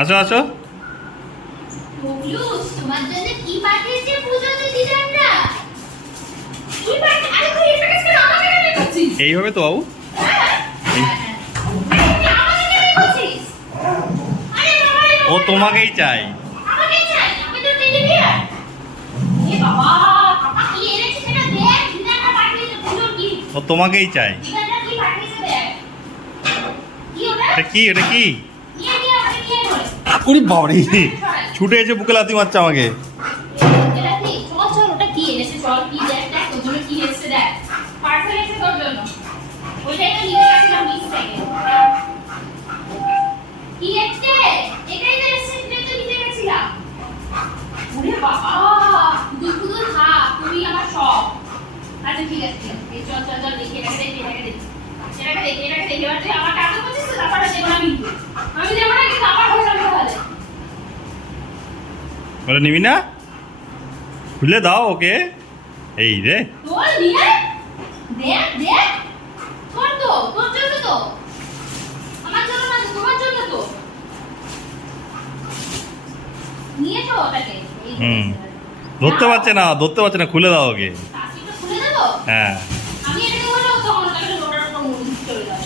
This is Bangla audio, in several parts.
আসো আসো। তোমার জন্য কি পাঠিয়েছে পূজোতে দিদানরা? কি পাঠিয়ে? আরে তুই এটা কাছে আমাকে কেন করছিস? এইভাবে তো বাবু। আমাকে কেন করছিস? আরে বাবা ও তোমাকেই চাই। আমাকে চাই, আমি তো টেডি বিয়ার। এ বাবা, পাপা কি এনেছে সেটা দেখ, দিদানরা পাঠিয়েছে পূজোর কি? ও তোমাকেই চাই। দিদানরা কি পাঠিয়েছে দেখ। কি ওটা? এটা কি? এটা কি? নিয়ে আমাকে নিয়ে বল। ওরে বাবারে, ছুটে এসে বুকে লাথি মারছে আমাকে। এটা কি? চল ওটা কি এনেছে, চল কি দেখ তোর জন্য কি এসেছে দেখ। পার্সেল এসেছে তোর জন্য। ওইটাই তো নিয়ে আসলাম মিস থেকে। কি এসেছে? এটাই তো এসেছে, এটাই তো নিতে গেছিলাম। ওরে বাবা, দুধ খা, তুমি আমার সব। আচ্ছা ঠিক আছে ঠিক আছে, চল দেখে এটাকে দেখি। এবার তুই আমার টাকা করছিস তো, তারপরে দেবো না কিন্তু। আমি দেবো না কিন্তু আমার হয়ে যাবে তাহলে। বলে নিবি না? খুলে দাও ওকে। এই রে, তোর নিয়ে দেখ তোর জন্য তো, আমার জন্য না তো, তোমার জন্য তো নিয়ে তো ওটাকে। ধরতে পারছে না, খুলে দাও ওকে। প্লাস্টিকটা খুলে দেবো। হ্যাঁ। আমি এটাকে বলবো তখন ওটাকে লোটার উপর মুড়ি চলে যাবে।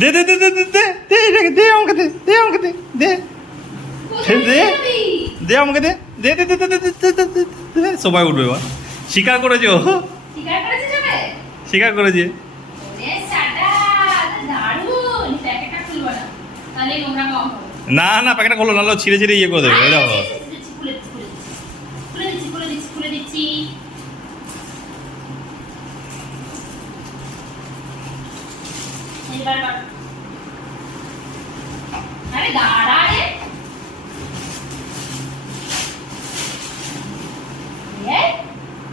দে দে দে দে দে দে দে এটাকে দে, আমাকে দে, দে আমাকে দে, দে কোথায় দে যাবি? দে আমাকে দে, দে দে দে দে দে দে দে দে দে দে। সবাই উঠবে এবার। স্বীকার করেছো, স্বীকার করেছিস যাবে? স্বীকার করেছে। ওরে সাদা, দারুণ। প্যাকেটটা খুলবো না, তাহলে নোংরা কম হবে। না না, প্যাকেটটা খোলো, নাহলে ছিঁড়ে ছিঁড়ে ইয়ে করে দেবে। এই দেখো। খুলে দিচ্ছি। এবার কর। আরে দাঁড়া রে।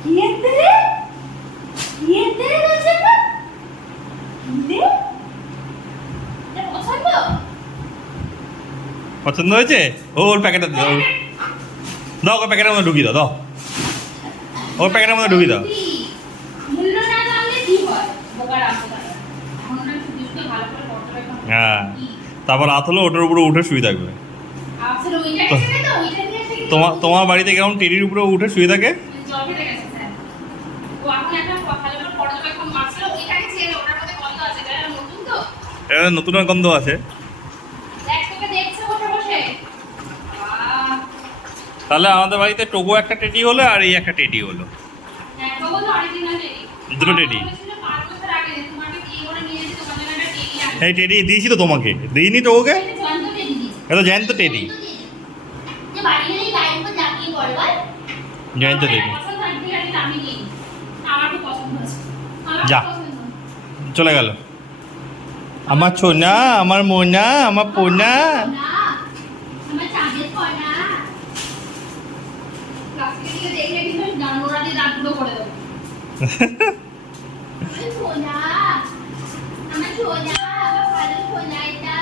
কি এতে রে? রয়েছে না? কি রে? এটা পছন্দ? পছন্দ হয়েছে? ওর প্যাকেটটা দাও, দাও ওকে প্যাকেটের মধ্যে ঢুকিয়ে দাও, দাও ওর প্যাকেটের মধ্যে ঢুকিয়ে দাও। মূল্য না জানলে কি হয়? বোকা রাখতে পারে। এখন ওটা শুধু ভালো করে পর্যবেক্ষণ করতে হ্যাঁ, হবে। তারপর রাত হলে ওটার উপরে উঠে শুয়ে থাকবে। আসলে ওইটা গেছে তো, ওইটা নিয়ে এসে তোমার বাড়িতে কেমন টেডির উপরে উঠে শুয়ে থাকে? জল খেতে গেছে স্যার। ও এখন একটা ভালো করে পর্যবেক্ষণ মারছিল, ওইটাকে ছেড়ে ওটার মধ্যে গন্ধ আছে, এটা নতুন তো। এটা নতুন গন্ধ আছে। দেখ তোকে দেখছে বসে বসে। তাহলে আমাদের বাড়িতে টোগো একটা টেডি হলো আর এই একটা টেডি হলো। হ্যাঁ, তবু তো অরিজিনাল টেডি। দুটো টেডি। 5 বছর আগে তোমাকে কি করে নিয়ে এসে তোমার জন্য একটা টেডি আনবে। এই টেডি দিয়েছি তো তোমাকে, দিইনি টোগোকে? জয়ন্ত টেডি দিয়েছে। এটা জ্যান্ত টেডি। যে বাড়ি গেলেই গায়ের উপর ঝাঁপিয়ে পড়ে বল। জ্যান্ত টেডি। পছন্দ হয় ঠিক আছে, আমি নিই। আমার খুব পছন্দ হয়েছে। আমার যা। খুব পছন্দ। চলে গেল। আমার ছোনা, আমার মোনা, আমার পোনা। আমার চাঁদের কয়না। প্লাস্টিকের দিকে দেখলে কিন্তু জানোরা দিয়ে দাঁত গুলো করে দেবো। আমার ছোনা, আমার ভালো ছোনা এটা।